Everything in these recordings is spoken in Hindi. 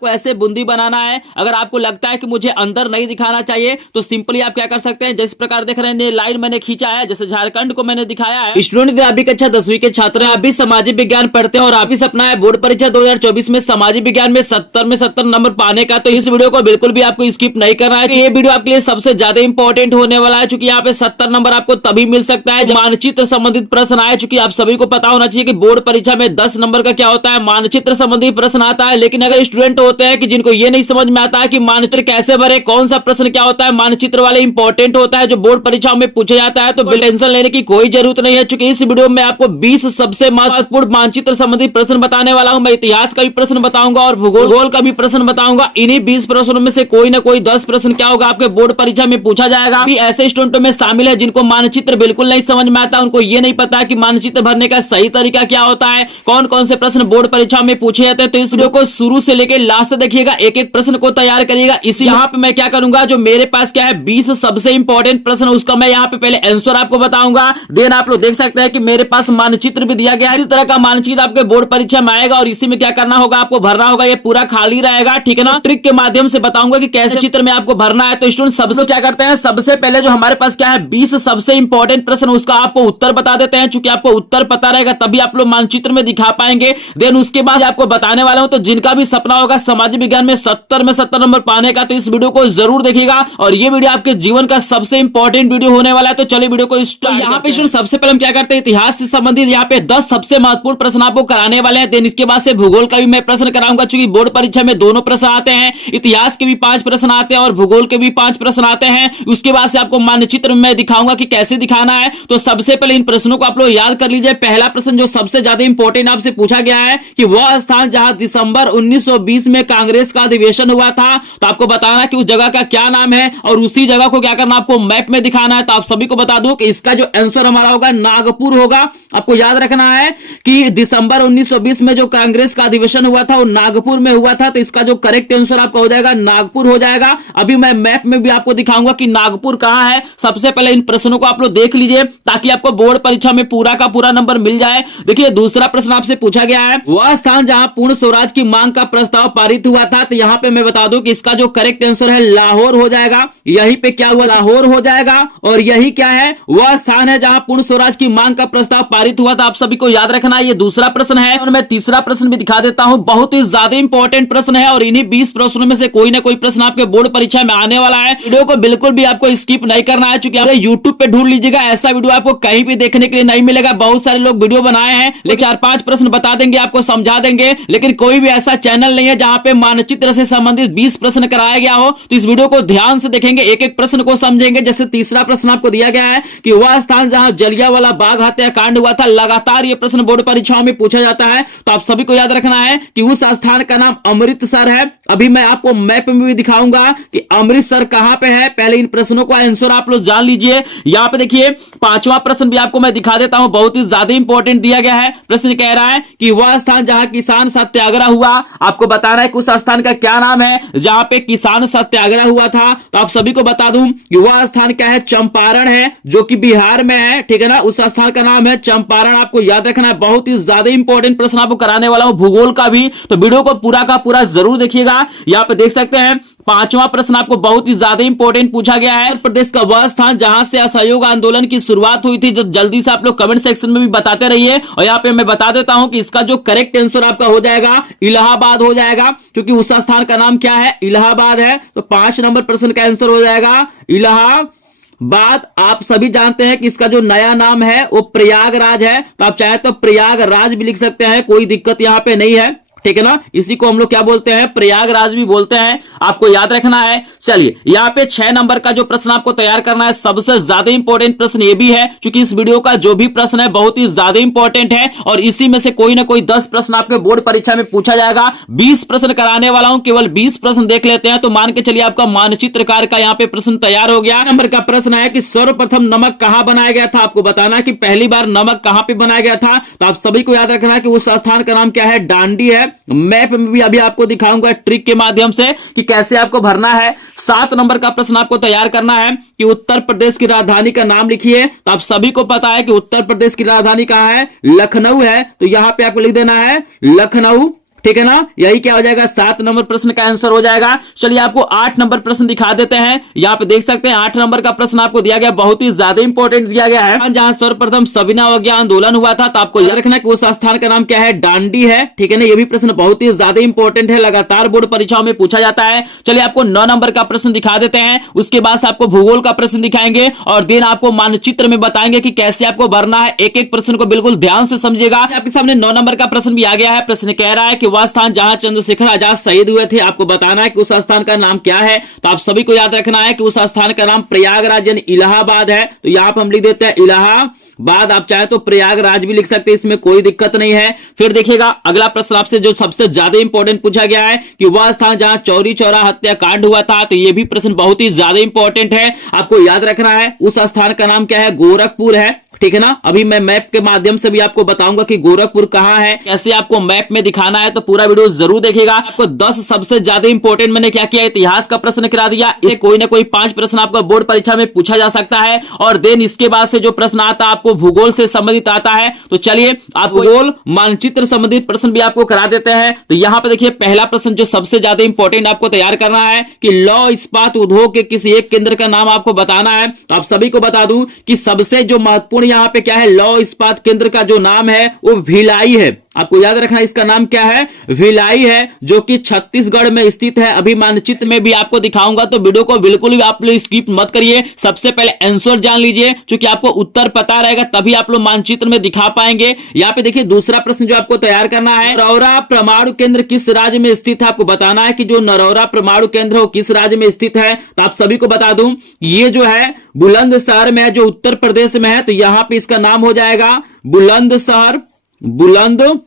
को ऐसे बूंदी बनाना है। अगर आपको लगता है कि मुझे अंदर नहीं दिखाना चाहिए तो सिंपली आप क्या कर सकते हैं, जिस प्रकार देख रहे हैं लाइन मैंने खींचा है, जैसे झारखंड को मैंने दिखाया है। स्टूडेंट आप भी कक्षा 10वीं के छात्र हैं, आप भी सामाजिक विज्ञान पढ़ते हैं और आप भी सपना है बोर्ड परीक्षा 2024 में सामाजिक विज्ञान में 70 में 70 नंबर पाने का, तो इस वीडियो को बिल्कुल भी आपको स्किप नहीं करना है। ये वीडियो आपके लिए सबसे ज्यादा इंपॉर्टेंट होने वाला है, चूंकि यहाँ पे 70 नंबर आपको तभी मिल सकता है मानचित्र संबंधित प्रश्न आए। चूंकि आप सभी को पता होना चाहिए कि बोर्ड परीक्षा में 10 नंबर का क्या होता है, मानचित्र संबंधी प्रश्न आता है। लेकिन अगर स्टूडेंट होते हैं कि जिनको ये नहीं समझ में आता है कि मानचित्र कैसे भरे, कौन सा प्रश्न क्या होता है, मानचित्र वाले इंपॉर्टेंट होता है जो बोर्ड परीक्षाओं में पूछा जाता है, तो टेंशन लेने की कोई जरूरत नहीं है। चूंकि इस वीडियो में आपको 20 सबसे महत्वपूर्ण मानचित्र संबंधी प्रश्न बताने वाला हूं। मैं इतिहास का भी प्रश्न बताऊंगा और भूगोल का भी प्रश्न बताऊंगा। इन्हीं 20 प्रश्नों में से कोई ना कोई 10 प्रश्न क्या होगा आपके बोर्ड परीक्षा में पूछा जाएगा। ऐसे स्टूडेंटों में शामिल है जिनको मानचित्र बिल्कुल नहीं समझ में आता, उनको ये नहीं पता कि मानचित्र भरने का सही तरीका क्या होता है, कौन कौन से प्रश्न बोर्ड परीक्षा में पूछे जाते हैं। तो इस वीडियो को शुरू से लेकर लास्ट देखिएगा, एक एक प्रश्न को तैयार करिएगा। इसी यहाँ पे मैं क्या करूंगा, जो मेरे पास क्या है 20 सबसे इंपॉर्टेंट प्रश्न, उसका मैं यहाँ पे पहले आंसर आपको बताऊंगा। देन आप लोग देख सकते हैं कि मेरे पास मानचित्र भी दिया गया है। इसी तरह का मानचित्र आपके बोर्ड परीक्षा में आएगा और इसी में क्या करना होगा, आपको भरना होगा। ये पूरा खाली रहेगा, ठीक है ना। ट्रिक के माध्यम से बताऊंगा कि कैसे चित्र में आपको भरना है। तो स्टूडेंट सबसे क्या करते हैं, सबसे पहले जो हमारे पास क्या है 20 सबसे इंपॉर्टेंट प्रश्न, उसका आपको उत्तर बता देते हैं। चूंकि आपको उत्तर पता रहेगा तभी आप लोग मानचित्र में दिखा पाएंगे। देन उसके बाद आपको बताने वाला हूं, तो जिनका भी सपना होगा सामाजिक विज्ञान में 70 में 70 नंबर पाने का, तो इस वीडियो को जरूर देखिएगा और ये वीडियो आपके जीवन का सबसे इंपॉर्टेंट वीडियो होने वाला है। तो चलिए वीडियो को स्टार्ट। यहाँ पे सबसे पहले हम क्या करते हैं, इतिहास से संबंधित यहाँ पे 10 सबसे महत्वपूर्ण प्रश्न आपको कराने वाले हैं। देन इसके बाद से भूगोल का भी मैं प्रश्न कराऊंगा, चूंकि बोर्ड परीक्षा में दोनों प्रश्न आते हैं, इतिहास के भी 5 प्रश्न आते हैं और भूगोल के भी 5 प्रश्न आते हैं। उसके बाद से आपको मानचित्र में दिखाऊंगा कि कैसे दिखाना है। तो सबसे पहले इन प्रश्नों को आप लोग याद कर लीजिए। पहला प्रश्न जो सबसे ज्यादा इंपॉर्टेंट आपसे पूछा गया है कि वह स्थान जहां दिसंबर 1920 में कांग्रेस का अधिवेशन हुआ था, तो आपको बताना कि उस जगह का क्या नाम है और उसी जगह को क्या करना, आपको मैप में दिखाना है। तो आप सभी को बता दूं कि इसका जो आंसर हमारा होगा नागपुर होगा। आपको याद रखना है कि दिसंबर 1920 में जो कांग्रेस का अधिवेशन हुआ था वो नागपुर में हुआ था, तो इसका जो करेक्ट आंसर आपका हो जाएगा नागपुर हो जाएगा। अभी मैं मैप में भी आपको दिखाऊंगा कि नागपुर कहां है। सबसे पहले इन प्रश्नों को आप लोग देख लीजिए ताकि आपको बोर्ड परीक्षा में पूरा का पूरा नंबर मिल जाए। देखिए दूसरा प्रश्न आपसे पूछा गया है, वह स्थान जहां पूर्ण स्वराज की मांग का प्रस्ताव पारित हुआ था, तो यहां पे मैं बता दूं कि इसका जो करेक्ट आंसर है लाहौर हो जाएगा। यहीं पे क्या हुआ, लाहौर हो जाएगा। और यही क्या है, वह स्थान है जहां पूर्ण स्वराज की मांग का प्रस्ताव पारित हुआ था। आप सभी को याद रखना है। ये दूसरा प्रश्न है और मैं तीसरा प्रश्न भी दिखा देता हूं, बहुत ही ज्यादा इंपॉर्टेंट प्रश्न है और इन्हीं 20 प्रश्नों में से कोई ना कोई प्रश्न आपके बोर्ड परीक्षा में आने वाला है। वीडियो को बिल्कुल भी आपको स्किप नहीं करना है, क्योंकि आप यूट्यूब पे ढूंढ लीजिएगा, ऐसा वीडियो आपको कहीं भी देखने के लिए नहीं मिलेगा। बहुत सारे लोग वीडियो बनाए हैं लेकिन 4-5 प्रश्न बता देंगे, आपको समझा देंगे, लेकिन कोई भी ऐसा चैनल नहीं है जहां पे मानचित्र से संबंधित 20 प्रश्न कराया गया हो। तो इस वीडियो को ध्यान से देखेंगे, एक एक प्रश्न को समझेंगे। जैसे तीसरा प्रश्न आपको दिया गया है कि वह स्थान जहां जलियांवाला बाग हत्याकांड हुआ था, लगातार ये प्रश्न बोर्ड परीक्षाओं में पूछा जाता है। तो आप सभी को याद रखना है कि उस स्थान का नाम अमृतसर है। अभी मैं आपको मैप में भी दिखाऊंगा कि अमृतसर कहां पे है। पहले इन प्रश्नों का आंसर आप लोग जान लीजिए। यहां पे देखिए पांचवा प्रश्न भी आपको मैं दिखा देता हूं, बहुत ही ज्यादा इंपॉर्टेंट दिया गया है। प्रश्न कह रहा है कि वह स्थान जहां किसान सत्याग्रह हुआ, आपको बताना है कि उस स्थान का क्या नाम है जहां पे किसान सत्याग्रह हुआ था। तो आप सभी को बता दूं कि वह स्थान क्या है, चंपारण है, जो कि बिहार में है, ठीक है ना। उस स्थान का नाम है चंपारण, आपको याद रखना है। बहुत ही ज्यादा इंपॉर्टेंट प्रश्न आपको कराने वाला हूं भूगोल का भी, तो वीडियो को पूरा का पूरा जरूर देखिएगा। यहां पे देख सकते हैं पांचवा प्रश्न आपको बहुत ही ज्यादा इंपॉर्टेंट पूछा गया है, उत्तर प्रदेश का वह स्थान जहां से असहयोग आंदोलन की शुरुआत हुई थी। जो जल्दी से आप लोग कमेंट सेक्शन में भी बताते रहिए। और यहाँ पे मैं बता देता हूं कि इसका जो करेक्ट आंसर आपका हो जाएगा इलाहाबाद हो जाएगा, क्योंकि उस स्थान का नाम क्या है, इलाहाबाद है। तो 5 नंबर प्रश्न का आंसर हो जाएगा इलाहाबाद। आप सभी जानते हैं कि इसका जो नया नाम है वो प्रयागराज है, तो आप चाहे तो प्रयागराज भी लिख सकते हैं, कोई दिक्कत यहां पे नहीं है, ठीक है ना। इसी को हम लोग क्या बोलते हैं, प्रयागराज भी बोलते हैं, आपको याद रखना है। चलिए यहाँ पे 6 नंबर का जो प्रश्न आपको तैयार करना है, सबसे ज्यादा इंपॉर्टेंट प्रश्न ये भी है, क्योंकि इस वीडियो का जो भी प्रश्न है बहुत ही ज्यादा इंपॉर्टेंट है और इसी में से कोई ना कोई 10 प्रश्न आपके बोर्ड परीक्षा में पूछा जाएगा। 20 प्रश्न कराने वाला हूं, केवल 20 प्रश्न देख लेते हैं। तो मान के चलिए आपका मानचित्रकार का यहाँ पे प्रश्न तैयार हो गया। नंबर का प्रश्न है कि सर्वप्रथम नमक कहां बनाया गया था। आपको बताना कि पहली बार नमक कहां पे बनाया गया था। तो आप सभी को याद रखना है कि उस स्थान का नाम क्या है, डांडी है। मैप में भी अभी आपको दिखाऊंगा ट्रिक के माध्यम से कि कैसे आपको भरना है। 7 नंबर का प्रश्न आपको तैयार करना है कि उत्तर प्रदेश की राजधानी का नाम लिखिए। तो आप सभी को पता है कि उत्तर प्रदेश की राजधानी कहां है, लखनऊ है। तो यहां पे आपको लिख देना है लखनऊ। ठीक है ना, यही क्या हो जाएगा 7 नंबर प्रश्न का आंसर हो जाएगा। चलिए आपको 8 नंबर प्रश्न दिखा देते हैं। यहाँ पे देख सकते हैं 8 नंबर का प्रश्न आपको दिया गया, बहुत ही ज्यादा इंपॉर्टेंट दिया गया है। जहां सर्वप्रथम सविना अवज्ञा आंदोलन हुआ था, तो आपको याद रखना है कि उस स्थान का नाम क्या है, डांडी है। ठीक है ना, ये भी प्रश्न बहुत ही ज्यादा इंपॉर्टेंट है, लगातार बोर्ड परीक्षाओं में पूछा जाता है। चलिए आपको 9 नंबर का प्रश्न दिखा देते हैं, उसके बाद आपको भूगोल का प्रश्न दिखाएंगे और देन आपको मानचित्र में बताएंगे कि कैसे आपको भरना है। एक एक प्रश्न को बिल्कुल ध्यान से समझिएगा। आपके सामने 9 नंबर का प्रश्न भी आ गया है। प्रश्न कह रहा है कि वह स्थान जहां चंद्रशेखर आजाद शहीद हुए थे, आपको बताना है कि उस स्थान का नाम क्या है। तो आप सभी को याद रखना है कि उस स्थान का नाम प्रयागराज यानी इलाहाबाद है। तो यहां पर हम लिख देते हैं इलाहाबाद, आप चाहे तो प्रयागराज भी लिख सकते हैं, इसमें कोई दिक्कत नहीं है। फिर देखिएगा अगला प्रश्न आपसे जो सबसे ज्यादा इंपॉर्टेंट पूछा गया है कि वह स्थान जहां चौरी चौरा हत्याकांड हुआ था, तो यह भी प्रश्न बहुत ही ज्यादा इंपॉर्टेंट है। आपको याद रखना है उस स्थान का नाम क्या है, गोरखपुर है। ठीक है ना, अभी मैं मैप के माध्यम से भी आपको बताऊंगा कि गोरखपुर कहां है, कैसे आपको मैप में दिखाना है, तो पूरा वीडियो जरूर देखिएगा। आपको 10 सबसे ज्यादा इंपॉर्टेंट मैंने क्या किया, इतिहास का प्रश्न करा दिया। इसे कोई ना कोई 5 प्रश्न आपका बोर्ड परीक्षा में पूछा जा सकता है, और देन इसके बाद से जो प्रश्न आता है आपको भूगोल से संबंधित आता है। तो चलिए आप भूगोल मानचित्र संबंधित प्रश्न भी आपको करा देते हैं। तो यहाँ पे देखिए पहला प्रश्न जो सबसे ज्यादा इंपॉर्टेंट आपको तैयार करना है कि लौ इस्पात उद्योग के किसी एक केंद्र का नाम आपको बताना है। तो आप सभी को बता दूं कि सबसे जो महत्वपूर्ण यहाँ पे क्या है, लौ इस्पात केंद्र का जो नाम है वो भिलाई है। आपको याद रखना इसका नाम क्या है, भिलाई है, जो कि छत्तीसगढ़ में स्थित है। अभी मानचित्र में भी आपको दिखाऊंगा, तो वीडियो को बिल्कुल भी आप लोग स्किप मत करिए। सबसे पहले आंसर जान लीजिए, क्योंकि आपको उत्तर पता रहेगा तभी आप लोग मानचित्र में दिखा पाएंगे। यहाँ पे देखिए दूसरा प्रश्न जो आपको तैयार करना है, नरौरा परमाणु केंद्र किस राज्य में स्थित है। आपको बताना है कि जो नरौरा परमाणु केंद्र है वो किस राज्य में स्थित है। तो आप सभी को बता दूं ये जो है बुलंदशहर में है, जो उत्तर प्रदेश में है। तो यहां पे इसका नाम हो जाएगा बुलंदशहर। बुलंदशहर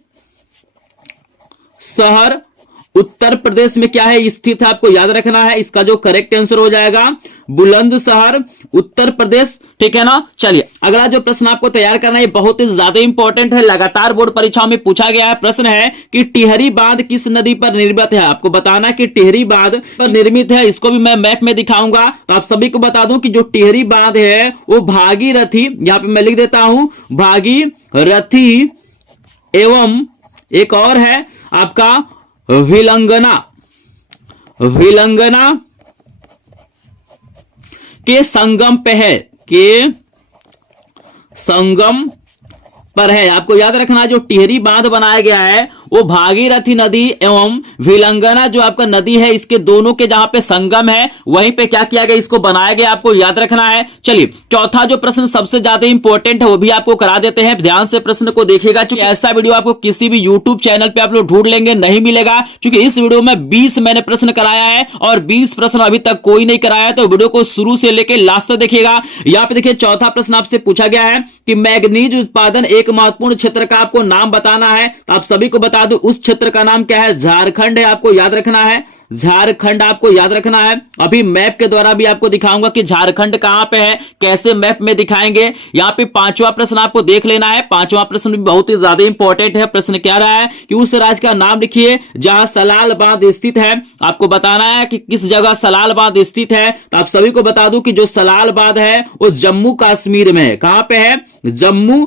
उत्तर प्रदेश में क्या है, स्थित है। आपको याद रखना है, इसका जो करेक्ट आंसर हो जाएगा बुलंदशहर उत्तर प्रदेश। ठीक है ना, चलिए अगला जो प्रश्न आपको तैयार करना है बहुत ही ज्यादा इंपॉर्टेंट है, लगातार बोर्ड परीक्षाओं में पूछा गया है। प्रश्न है कि टिहरी बांध किस नदी पर निर्मित है। आपको बताना है कि टिहरी बांध पर निर्मित है, इसको भी मैं मैप में दिखाऊंगा। तो आप सभी को बता दूं कि जो टिहरी बांध है वो भागीरथी, यहां पे मैं लिख देता हूं भागीरथी, एवं एक और है आपका विलंगना के संगम पे है, के संगम पर है। आपको याद रखना जो टिहरी बांध बनाया गया है वो भागीरथी नदी एवं विलंगना जो आपका नदी है, इसके दोनों के जहां पे संगम है वहीं पे क्या किया गया, इसको बनाया गया। आपको याद रखना है। चलिए चौथा जो प्रश्न सबसे ज्यादा इंपॉर्टेंट है वो भी आपको करा देते हैं। ध्यान से प्रश्न को देखिएगा, क्योंकि ऐसा वीडियो आपको किसी भी यूट्यूब चैनल पे आप लोग ढूंढ लेंगे नहीं मिलेगा। क्योंकि इस वीडियो में 20 मैंने प्रश्न कराया है और 20 प्रश्न अभी तक कोई नहीं कराया है। तो वीडियो को शुरू से लेकर लास्ट तक देखिएगा। यहाँ पे देखिए चौथा प्रश्न आपसे पूछा गया है कि मैग्नीज उत्पादन एक महत्वपूर्ण क्षेत्र का आपको नाम बताना है। तो आप सभी को बता दूं उस क्षेत्र का नाम क्या है, झारखंड है। आपको याद रखना है झारखंड, आपको याद रखना है। अभी मैप के द्वारा भी आपको दिखाऊंगा कि झारखंड कहां पे है, कैसे मैप में दिखाएंगे। यहां पे 5वां प्रश्न आपको देख लेना है। 5वां प्रश्न भी बहुत ही ज्यादा इंपॉर्टेंट है। प्रश्न क्या रहा है कि उस राज्य का नाम लिखिए जहां सलाल बांध स्थित है। आपको बताना है कि किस जगह सलाल बांध स्थित है। तो आप सभी को बता दूं कि जो सलाल बांध है वो जम्मू कश्मीर में है। कहां पे है, जम्मू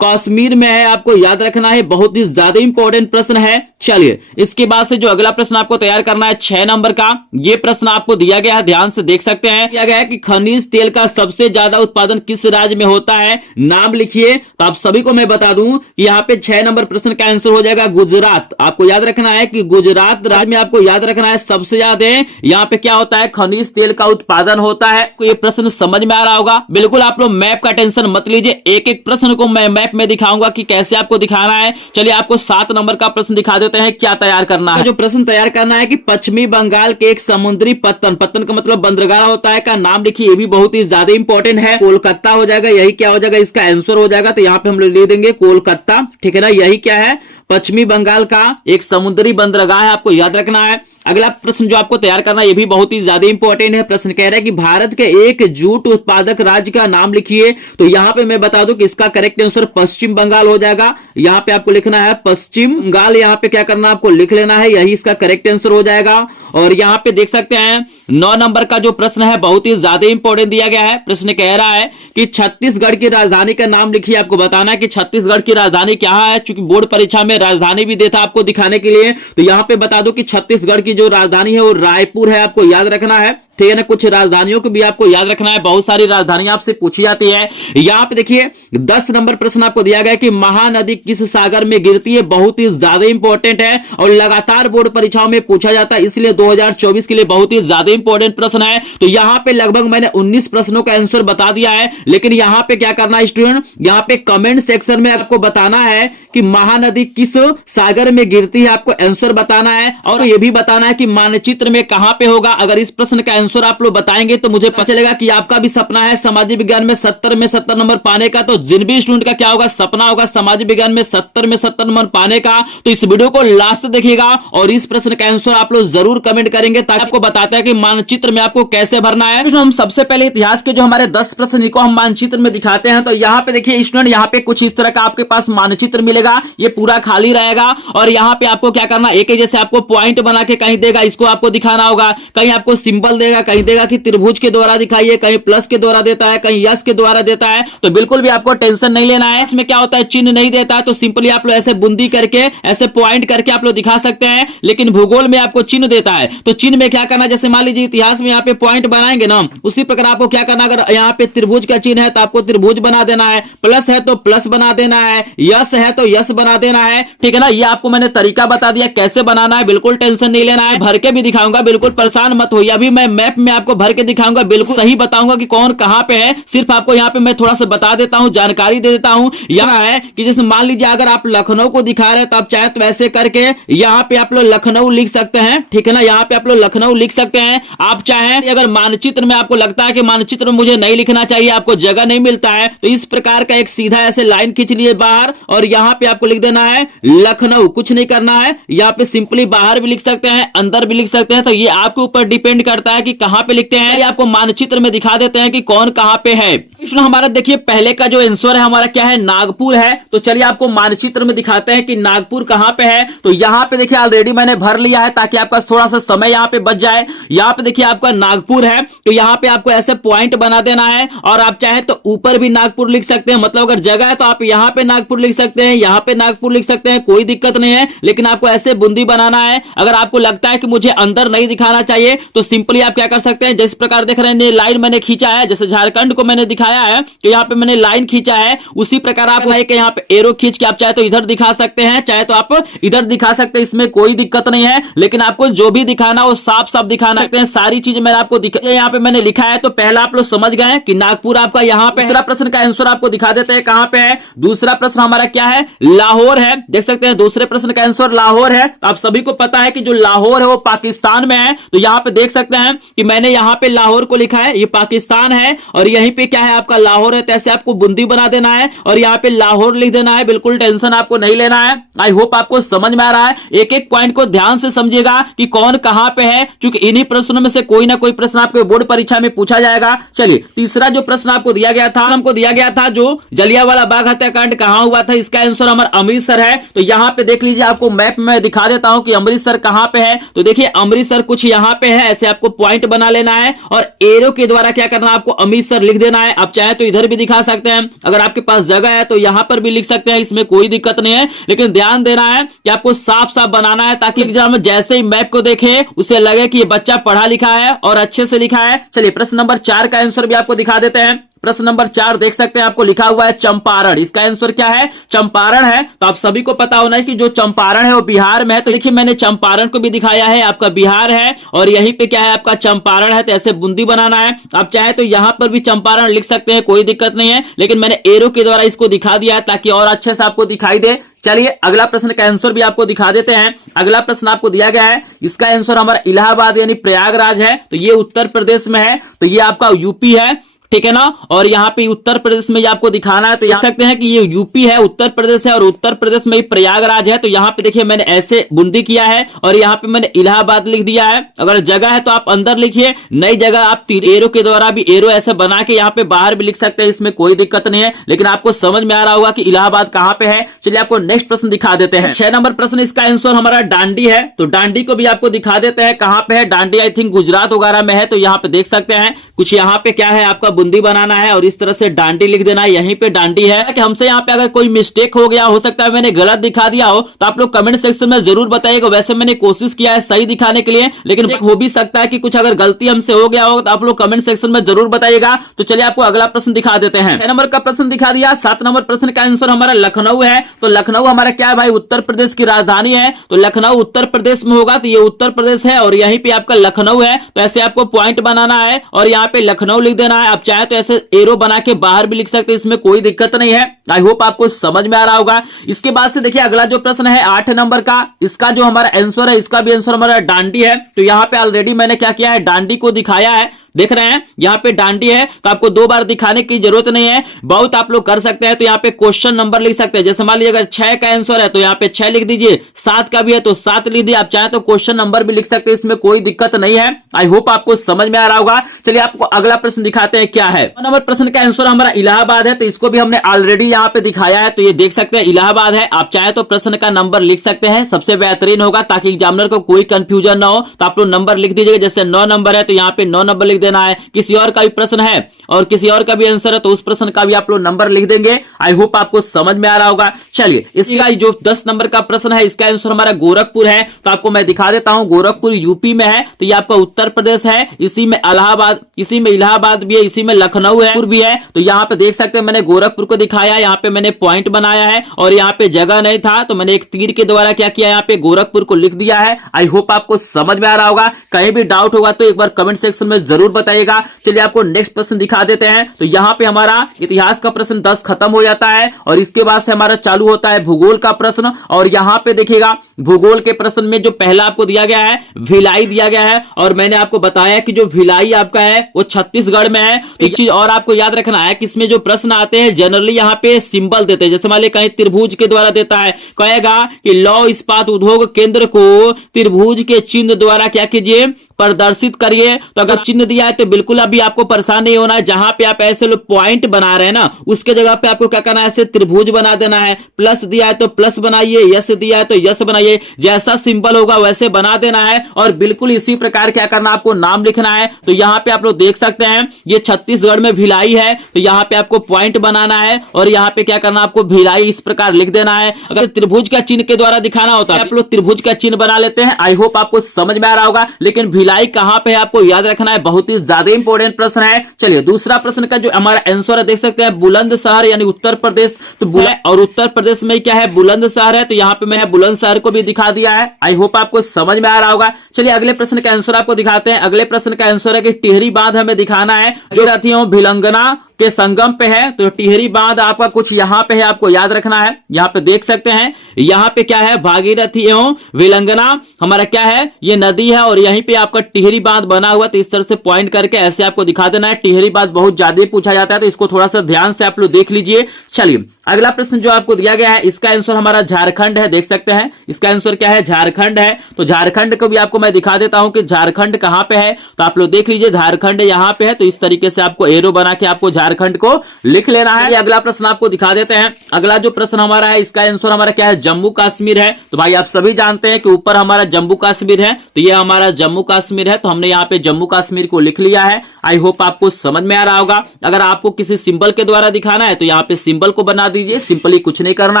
कश्मीर में है। आपको याद रखना है, बहुत ही ज्यादा इंपॉर्टेंट प्रश्न है। चलिए इसके बाद से जो अगला प्रश्न आपको तैयार करना है 6 नंबर का, ये प्रश्न आपको दिया गया है, ध्यान से देख सकते हैं। दिया गया है कि खनिज तेल का सबसे ज्यादा उत्पादन किस राज्य में होता है, नाम लिखिए। तो आप सभी को मैं बता दूं यहाँ पे 6 नंबर प्रश्न का आंसर हो जाएगा गुजरात। आपको याद रखना है कि गुजरात राज्य में आपको याद रखना है सबसे ज्यादा यहाँ पे क्या होता है, खनिज तेल का उत्पादन होता है। ये प्रश्न समझ में आ रहा होगा। बिल्कुल आप लोग मैप का टेंशन मत लीजिए, एक एक प्रश्न को मैं मैप में दिखाऊंगा कि कैसे आपको दिखाना है। चलिए आपको 7 नंबर का प्रश्न दिखा देते हैं, क्या तैयार करना है। जो प्रश्न तैयार करना है कि पश्चिमी बंगाल के एक समुद्री पत्तन का मतलब बंदरगाह होता है, का नाम लिखिए। ये भी बहुत ही ज्यादा इंपॉर्टेंट है, कोलकाता हो जाएगा। यही क्या हो जाएगा, इसका आंसर हो जाएगा। तो यहाँ पे हम लोग लिख देंगे कोलकाता। ठीक है ना, यही क्या है, पश्चिमी बंगाल का एक समुद्री बंदरगाह है। आपको याद रखना है। अगला प्रश्न जो आपको तैयार करना है ये भी बहुत ही ज्यादा इंपॉर्टेंट है। प्रश्न कह रहा है कि भारत के एक जूट उत्पादक राज्य का नाम लिखिए। तो यहां पे मैं बता दूं कि इसका करेक्ट आंसर पश्चिम बंगाल हो जाएगा। यहां पे आपको लिखना है पश्चिम बंगाल, यहां पे क्या करना है, आपको लिख लेना है, यही इसका करेक्ट आंसर हो जाएगा। और यहां पे देख सकते हैं 9 नंबर का जो प्रश्न है बहुत ही ज्यादा इंपॉर्टेंट दिया गया है। प्रश्न कह रहा है कि छत्तीसगढ़ की राजधानी का नाम लिखिए। आपको बताना है कि छत्तीसगढ़ की राजधानी क्या है, चूंकि बोर्ड परीक्षा में मैं राजधानी भी देता आपको दिखाने के लिए। तो यहाँ पे बता दो कि छत्तीसगढ़ की जो राजधानी है वो रायपुर है, आपको याद रखना है, ठीक है ना। कुछ राजधानियों को भी आपको याद रखना है, बहुत सारी राजधानियां आपसे पूछी जाती है। यहाँ पे देखिए 10 नंबर प्रश्न आपको दिया गया कि महानदी किस सागर में गिरती है, बहुत ही ज्यादा इंपॉर्टेंट है और लगातार बोर्ड परीक्षाओं में पूछा जाता है, इसलिए 2024 के लिए बहुत ही ज्यादा इंपॉर्टेंट प्रश्न है। तो यहाँ पे लगभग मैंने 19 प्रश्नों का आंसर बता दिया है, लेकिन यहाँ पे क्या करना है स्टूडेंट, यहाँ पे कमेंट सेक्शन में आपको बताना है कि महानदी किस सागर में गिरती है, आपको आंसर बताना है और यह भी बताना है कि मानचित्र में कहां पे होगा। अगर इस प्रश्न का आंसर आप लोग बताएंगे तो मुझे पता चलेगा कि आपका भी सपना है सामाजिक विज्ञान में 70 नंबर पाने का। तो जिन भी स्टूडेंट का क्या होगा, सपना होगा सामाजिक विज्ञान में 70 नंबर पाने का, तो इस वीडियो को लास्ट देखिएगा और इस प्रश्न का आंसर आप लोग जरूर कमेंट करेंगे, ताकि आपको बताता है कि मानचित्र में आपको कैसे भरना है। तो हम सबसे पहले इतिहास के जो हमारे 10 प्रश्न को हम मानचित्र में दिखाते हैं। तो यहाँ पे देखिए स्टूडेंट, यहाँ पे कुछ इस तरह का आपके पास मानचित्र मिलेगा, ये पूरा खाली रहेगा और यहाँ पे आपको क्या करना, एक जैसे आपको पॉइंट बना के कहीं देगा, इसको आपको दिखाना होगा, कहीं आपको सिंबल देगा, कहीं देगा कि त्रिभुज के द्वारा दिखाइए, कहीं प्लस के द्वारा देता है, कहीं यस के द्वारा देता है। तो बिल्कुल भी आपको टेंशन नहीं लेना है। इसमें क्या होता है, चिन्ह नहीं देता है तो सिंपली आप लोग ऐसे बूंदी करके, ऐसे पॉइंट करके आप लोग दिखा सकते हैं, लेकिन भूगोल में आपको चिन्ह देता है। तो चिन्ह में क्या करना, जैसे मान लीजिए इतिहास में यहाँ पे पॉइंट बनाएंगे ना, उसी प्रकार आपको क्या करना, अगर यहाँ पे त्रिभुज का चिन्ह है तो आपको त्रिभुज बना देना है, प्लस है तो प्लस बना देना है, यस है तो यस बना देना है, ठीक है ना। ये आपको मैंने तरीका बता दिया कैसे बनाना है, बिल्कुल टेंशन नहीं लेना है। भर के भी दिखाऊंगा, बिल्कुल परेशान मत होइए। अभी मैं मैप में आपको भर के दिखाऊंगा, बिल्कुल सही बताऊंगा कि कौन कहां पे है। सिर्फ आपको यहाँ पे मैं थोड़ा सा बता देता हूं, जानकारी दे देता हूं। यहाँ है कि जैसे मान लीजिए अगर आप लखनऊ को दिखा रहे हैं तो आप चाहे तो वैसे करके यहाँ पे आप लोग लखनऊ लिख सकते हैं, ठीक है ना। यहाँ पे आप लोग लखनऊ लिख सकते हैं। आप चाहें अगर मानचित्र में आपको लगता है कि मानचित्र में मुझे नहीं लिखना चाहिए, आपको जगह नहीं मिलता है, तो इस प्रकार का एक सीधा ऐसे लाइन खींच लिए बाहर और यहाँ पे आपको लिख देना है लखनऊ, कुछ नहीं करना है। यहाँ पे सिंपली बाहर भी लिख सकते हैं, अंदर भी लिख सकते हैं, तो ये आपके ऊपर डिपेंड करता है कि कहां पे लिखते हैं। ये आपको मानचित्र में दिखा देते हैं कि कौन कहां पे है। इसमें हमारा देखिए पहले का जो आंसर है हमारा क्या है, नागपुर है। तो चलिए आपको मानचित्र में दिखाते हैं कि नागपुर कहां पे है। तो यहाँ पे देखिए ऑलरेडी मैंने भर लिया है ताकि आपका थोड़ा सा समय यहाँ पे बच जाए। यहाँ पे देखिए आपका नागपुर है, तो यहाँ पे आपको ऐसे पॉइंट बना देना है और आप चाहे तो ऊपर भी नागपुर लिख सकते हैं, मतलब अगर जगह है तो आप यहाँ पे नागपुर लिख सकते हैं, यहाँ पे नागपुर लिख सकते हैं, कोई दिक्कत नहीं है, लेकिन आपको ऐसे बूंदी बनाना है। अगर आपको लगता है कि मुझे अंदर नहीं दिखाना चाहिए तो सिंपली आप क्या कर सकते हैं, जिस प्रकार देख रहे हैं लाइन मैंने खींचा है, जैसे झारखंड को मैंने दिखाया है कि यहाँ पे मैंने लाइन खींचा है, उसी प्रकार आप यहाँ पे एरो खींच के आप चाहे तो इधर दिखा सकते हैं, चाहे तो आप इधर दिखा सकते हैं, इसमें कोई दिक्कत नहीं है। लेकिन आपको जो भी दिखाना वो साफ साफ दिखाना सकते हैं, सारी चीज मैंने आपको दिखा, यहाँ पे मैंने लिखा है। तो पहला आप लोग समझ गए कि नागपुर आपका यहाँ पे। दूसरा प्रश्न का आंसर आपको दिखा देते हैं कहां पे है। दूसरा प्रश्न हमारा क्या है, लाहौर है। देख सकते हैं दूसरे प्रश्न का आंसर लाहौर है। आप सभी को पता है कि जो लाहौर है वो पाकिस्तान में है। तो यहाँ पे देख सकते हैं कि मैंने यहाँ पे लाहौर को लिखा है, ये पाकिस्तान है और यहीं पे क्या है आपका लाहौर है। तो ऐसे आपको बूंदी बना देना है और यहाँ पे लाहौर लिख देना है, बिल्कुल टेंशन आपको नहीं लेना है। आई होप आपको समझ में आ रहा है। एक एक पॉइंट को ध्यान से समझिएगा कि कौन कहां पे है, क्योंकि इन्हीं प्रश्नों में से कोई ना कोई प्रश्न आपके बोर्ड परीक्षा में पूछा जाएगा। चलिए तीसरा जो प्रश्न आपको दिया गया था, हमको दिया गया था जो जलियांवाला बाग हत्याकांड कहां हुआ था, इसका आंसर हमारा अमृतसर है। तो यहाँ पे देख लीजिए, आपको मैप में दिखा देता हूं कि अमृतसर कहां पे है। तो देखिए अमृतसर कुछ यहाँ पे है, ऐसे आपको पॉइंट बना लेना है और एरो के द्वारा क्या करना है, आपको अमृतसर लिख देना है। आप चाहे तो इधर भी दिखा सकते हैं, अगर आपके पास जगह है तो यहाँ पर भी लिख सकते हैं, इसमें कोई दिक्कत नहीं है। लेकिन ध्यान देना है कि आपको साफ साफ बनाना है ताकि एग्जाम में जैसे ही मैप को देखे उसे लगे कि ये बच्चा पढ़ा लिखा है और अच्छे से लिखा है। चलिए प्रश्न नंबर 4 का आंसर भी आपको दिखा देते हैं। प्रश्न नंबर 4 देख सकते हैं, आपको लिखा हुआ है चंपारण। इसका आंसर क्या है, चंपारण है। तो आप सभी को पता होना है कि जो चंपारण है वो बिहार में है। तो देखिए मैंने चंपारण को भी दिखाया है, आपका बिहार है और यहीं पे क्या है आपका चंपारण है। तो ऐसे बूंदी बनाना है। आप चाहे तो यहां पर भी चंपारण लिख सकते हैं, कोई दिक्कत नहीं है, लेकिन मैंने एरो के द्वारा इसको दिखा दिया है ताकि और अच्छे से आपको दिखाई दे। चलिए अगला प्रश्न का आंसर भी आपको दिखा देते हैं। अगला प्रश्न आपको दिया गया है, इसका आंसर हमारा इलाहाबाद यानी प्रयागराज है। तो ये उत्तर प्रदेश में है, तो ये आपका यूपी है, ठीक है ना। और यहाँ पे उत्तर प्रदेश में ये आपको दिखाना है। तो देख सकते हैं कि ये यूपी है, उत्तर प्रदेश है और उत्तर प्रदेश में ही प्रयागराज है। तो यहाँ पे देखिए मैंने ऐसे बूंदी किया है और यहाँ पे मैंने इलाहाबाद लिख दिया है। अगर जगह है तो आप अंदर लिखिए, नई जगह आप एरो के द्वारा भी एरो ऐसे बना के यहाँ पे बाहर भी लिख सकते हैं, इसमें कोई दिक्कत नहीं है। लेकिन आपको समझ में आ रहा होगा कि इलाहाबाद कहाँ पे है। चलिए आपको नेक्स्ट प्रश्न दिखा देते हैं। 6 नंबर प्रश्न, इसका आंसर हमारा डांडी है। तो डांडी को भी आपको दिखा देते हैं कहाँ पे है। डांडी आई थिंक गुजरात वगैरह में है। तो यहाँ पे देख सकते हैं कुछ यहाँ पे क्या है आपका बूंदी बनाना है और इस तरह से डांडी लिख देना है। यहीं पे डांडी है कि हमसे यहाँ पे अगर कोई मिस्टेक हो गया, हो सकता है मैंने गलत दिखा दिया हो, तो आप लोग कमेंट सेक्शन में जरूर बताइएगा। वैसे मैंने कोशिश किया है सही दिखाने के लिए, लेकिन हो भी सकता है कि कुछ अगर गलती हमसे हो गया हो, तो आप लोग कमेंट सेक्शन में जरूर बताइएगा। तो चलिए आपको अगला प्रश्न दिखा देते हैं। 6 नंबर का प्रश्न दिखा दिया। 7 नंबर प्रश्न का आंसर हमारा लखनऊ है। तो लखनऊ हमारा क्या है भाई, उत्तर प्रदेश की राजधानी है। तो लखनऊ उत्तर प्रदेश में होगा, तो ये उत्तर प्रदेश है और यहीं पे आपका लखनऊ है। तो ऐसे आपको पॉइंट बनाना है और यहाँ पे लखनऊ लिख देना है। आप चाहे तो ऐसे एरो बना के बाहर भी लिख सकते हैं, इसमें कोई दिक्कत नहीं है। आई होप आपको समझ में आ रहा होगा। इसके बाद से देखिए अगला जो प्रश्न है 8 नंबर का, इसका जो हमारा आंसर है, इसका भी आंसर हमारा डांडी है। तो यहाँ पे ऑलरेडी मैंने क्या किया है, डांडी को दिखाया है। देख रहे हैं यहाँ पे डांडी है, तो आपको 2 बार दिखाने की जरूरत नहीं है, बहुत आप लोग कर सकते हैं। तो यहाँ पे क्वेश्चन नंबर लिख सकते हैं। जैसे मान लीजिए अगर 6 का आंसर है तो यहाँ पे 6 लिख दीजिए, 7 का भी है तो 7 लिख दीजिए। आप चाहे तो क्वेश्चन नंबर भी लिख सकते हैं, इसमें कोई दिक्कत नहीं है। आई होप आपको समझ में आ रहा होगा। चलिए आपको अगला प्रश्न दिखाते हैं क्या है। नंबर प्रश्न का आंसर हमारा इलाहाबाद है, तो इसको भी हमने ऑलरेडी यहाँ पे दिखाया है। तो ये देख सकते हैं इलाहाबाद है। आप चाहे तो प्रश्न का नंबर लिख सकते हैं, सबसे बेहतरीन होगा ताकि एग्जामिनर को कोई कंफ्यूजन ना हो। तो आप लोग नंबर लिख दीजिएगा। जैसे 9 नंबर है तो यहाँ पे 9 नंबर लिख देना है। किसी का भी प्रश्न है और किसी और का भी आंसर है तो उस प्रश्न का भी आप लोग नंबर लिख देंगे। आई होप आपको समझ में आ रहा होगा। चलिए इसका जो 10 नंबर का प्रश्न है, इसका आंसर हमारा गोरखपुर है। तो आपको मैं दिखा देता हूं, गोरखपुर यूपी में है। तो ये आपका उत्तर प्रदेश है। इसी में इलाहाबाद, इसी में इलाहाबाद भी है, इसी में लखनऊ है भी है। तो यहाँ पे देख सकते हैं मैंने गोरखपुर को दिखाया, यहाँ पे मैंने पॉइंट बनाया है और यहाँ पे जगह नहीं था तो मैंने एक तीर के द्वारा क्या किया, यहाँ पे गोरखपुर को लिख दिया है। आई होप आपको समझ में आ रहा होगा। कहीं भी डाउट होगा तो एक बार कमेंट सेक्शन में जरूर बताइएगा। चलिए आपको नेक्स्ट प्रश्न दिखा देते हैं। तो यहाँ पे हमारा इतिहास का प्रश्न 10 खत्म हो जाता है और इसके बाद से हमारा चालू होता है भूगोल का प्रश्न। और यहाँ पे देखिएगा भूगोल के प्रश्न में जो पहला आपको दिया गया है भिलाई दिया गया है और मैंने आपको बताया कि जो भिलाई आपका है वो छत्तीसगढ़ में है। एक चीज और आपको याद रखना है कि इसमें जो प्रश्न आते हैं जनरली यहाँ पे सिंबल देते हैं। जैसे मान लीजिए कहीं त्रिभुज के द्वारा देता है, कहेगा कि लौ इस्पात उद्योग केंद्र को त्रिभुज के चिन्ह द्वारा क्या कीजिए, प्रदर्शित करिए। तो अगर चिन्ह दिया है तो बिल्कुल अभी आपको परेशान नहीं होना है। जहां पे आप ऐसे लोग पॉइंट बना रहे हैं ना, उसके जगह पे आपको क्या करना है, ऐसे त्रिभुज बना देना है। प्लस दिया है तो प्लस बनाइए, यस दिया है तो यस बनाइए। जैसा सिंबल होगा वैसे बना देना है और बिल्कुल इसी प्रकार क्या करना, आपको नाम लिखना है। तो यहाँ पे आप लोग देख सकते हैं ये छत्तीसगढ़ में भिलाई है, तो यहाँ पे आपको पॉइंट बनाना है और यहाँ पे क्या करना, आपको भिलाई इस प्रकार लिख देना है। अगर त्रिभुज का चिन्ह के द्वारा दिखाना होता है आप लोग त्रिभुज का चिन्ह बना लेते हैं। आई होप आपको समझ में आ रहा होगा। लेकिन भिलाई कहां पे है आपको याद रखना है, बहुत ही ज्यादा इंपॉर्टेंट प्रश्न है। चलिए दूसरा प्रश्न का जो हमारा आंसर है देख सकते हैं बुलंदशहर यानी उत्तर प्रदेश। तो और उत्तर प्रदेश में क्या है, बुलंदशहर है। तो यहाँ पे मैंने बुलंदशहर को भी दिखा दिया है। आई होप आपको समझ में आ रहा होगा। चलिए अगले प्रश्न का आंसर आपको दिखाते हैं। अगले प्रश्न का आंसर है कि टिहरी बांध हमें दिखाना है जो रहती है भिलंगना के संगम पे है। तो टिहरी बांध आपका कुछ यहाँ पे है, आपको याद रखना है। यहाँ पे देख सकते हैं यहाँ पे क्या है, भागीरथी एवं विलंगना हमारा क्या है, ये नदी है और यहीं पे आपका टिहरी बांध बना हुआ। तो इस तरह से पॉइंट करके ऐसे आपको दिखा देना है। टिहरी बांध बहुत ज्यादा पूछा जाता है तो इसको थोड़ा सा ध्यान से आप लोग देख लीजिए। चलिए अगला प्रश्न जो आपको दिया गया है इसका आंसर हमारा झारखंड है। देख सकते हैं इसका आंसर क्या है, झारखंड है। तो झारखंड को भी आपको मैं दिखा देता हूं कि झारखंड कहां पे है। तो आप लोग देख लीजिए झारखंड यहाँ पे है। तो इस तरीके से आपको एरो बना के आपको झारखंड को लिख लेना है। अगला प्रश्न आपको दिखा देते हैं। अगला जो प्रश्न हमारा है इसका आंसर हमारा क्या है, जम्मू कश्मीर है। तो भाई आप सभी जानते हैं कि ऊपर हमारा जम्मू कश्मीर है, तो ये हमारा जम्मू कश्मीर है। तो हमने यहाँ पे जम्मू कश्मीर को लिख लिया है। आई होप आपको समझ में आ रहा होगा। अगर आपको किसी सिंबल के द्वारा दिखाना है तो यहाँ पे सिंबल को बना दीजिए, सिंपली कुछ नहीं करना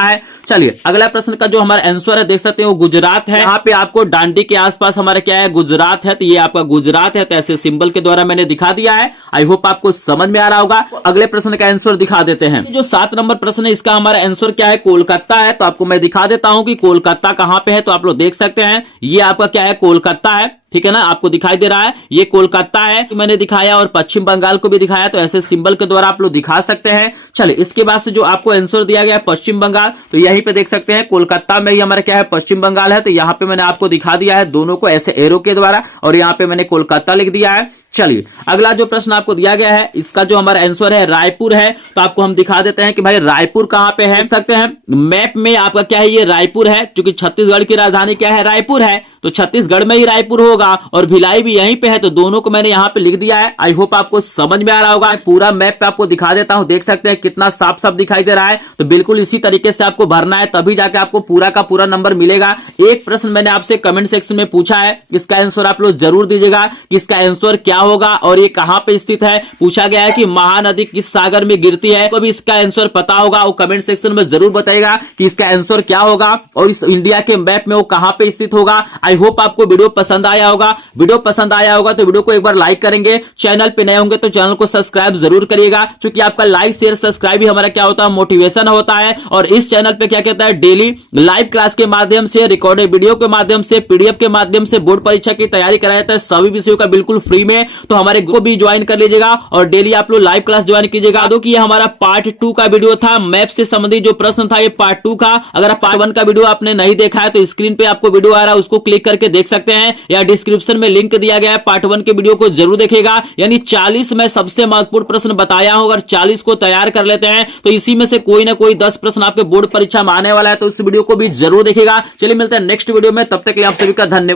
है। चलिए अगला प्रश्न का जो हमारा आंसर है देख सकते हैं वो गुजरात है। यहाँ पे आपको डांडी के आसपास हमारा क्या है, गुजरात है। तो ये आपका गुजरात है। तो ऐसे सिंबल के द्वारा मैंने दिखा दिया है। आई होप आपको समझ में आ रहा होगा। अगले प्रश्न का आंसर दिखा देते हैं। जो 7 नंबर प्रश्न है इसका हमारा आंसर क्या है, कोलकाता है। तो आपको मैं दिखा देता हूं कि कोलकाता कहां पे है। तो आप लोग देख सकते हैं ये आपका क्या है, कोलकाता है। ठीक है ना, आपको दिखाई दे रहा है ये कोलकाता है। तो मैंने दिखाया और पश्चिम बंगाल को भी दिखाया। तो ऐसे सिंबल के द्वारा आप लोग दिखा सकते हैं। चलिए इसके बाद से जो आपको आंसर दिया गया है पश्चिम बंगाल, तो यहीं पे देख सकते हैं कोलकाता में ही हमारा क्या है, पश्चिम बंगाल है। तो यहाँ पे मैंने आपको दिखा दिया है दोनों को ऐसे एरो के द्वारा और यहाँ पे मैंने कोलकाता लिख दिया है। चलिए अगला जो प्रश्न आपको दिया गया है इसका जो हमारा आंसर है रायपुर है। तो आपको हम दिखा देते हैं कि भाई रायपुर कहां पे है। देख सकते हैं मैप में आपका क्या है, ये रायपुर है। क्योंकि छत्तीसगढ़ की राजधानी क्या है, रायपुर है। तो छत्तीसगढ़ में ही रायपुर होगा और भिलाई भी यहीं पे है। तो दोनों को मैंने यहाँ पे लिख दिया है। आई होप आपको समझ में आ रहा होगा। पूरा मैप पे आपको दिखा देता हूं, देख सकते हैं कितना साफ साफ दिखाई दे रहा है। तो बिल्कुल इसी तरीके से आपको भरना है, तभी जाके आपको पूरा का पूरा नंबर मिलेगा। एक प्रश्न मैंने आपसे कमेंट सेक्शन में पूछा है, इसका आंसर आप लोग जरूर दीजिएगा कि इसका आंसर क्या होगा और ये कहां पे स्थित है। पूछा गया है कि महानदी किस सागर में गिरती है। को भी इसका आंसर पता होगा वो कमेंट सेक्शन में जरूर बताएगा कि इसका आंसर क्या होगा और इस इंडिया के मैप में वो कहां पे स्थित होगा। आई होप आपको वीडियो पसंद आया होगा। वीडियो पसंद आया होगा तो वीडियो को एक बार लाइक करेंगे। चैनल पे नए होंगे तो चैनल को सब्सक्राइब जरूर करिएगा, क्योंकि आपका लाइक शेयर सब्सक्राइब ही हमारा क्या होता है, मोटिवेशन होता है। और इस चैनल पे क्या कहता है, डेली लाइव क्लास के माध्यम से, रिकॉर्डेड वीडियो के माध्यम से, पीडीएफ के माध्यम से बोर्ड परीक्षा की तैयारी कराया जाता है सभी विषयों का बिल्कुल फ्री में। तो हमारे को भी ज्वाइन कर लीजिएगा और डेली आप लोग लाइव क्लास ज्वाइन कीजिएगा। दो कि ये हमारा पार्ट 2 का वीडियो था, मैप से संबंधित जो प्रश्न था ये पार्ट 2 का। अगर आप पार्ट 1 का वीडियो आपने नहीं देखा है तो स्क्रीन पे आपको वीडियो आ रहा है, उसको क्लिक करके देख सकते हैं, या डिस्क्रिप्शन में लिंक दिया गया है, पार्ट 1 के वीडियो को जरूर देखिएगा। यानी 40 में सबसे महत्वपूर्ण प्रश्न बताया हूं, अगर 40 को तैयार कर लेते हैं तो इसी में से कोई ना कोई 10 प्रश्न आपके बोर्ड परीक्षा में आने वाला है, तो इस वीडियो को भी जरूर देखिएगा। चलिए मिलते हैं नेक्स्ट वीडियो में, तब तक के लिए आप सभी का धन्यवाद।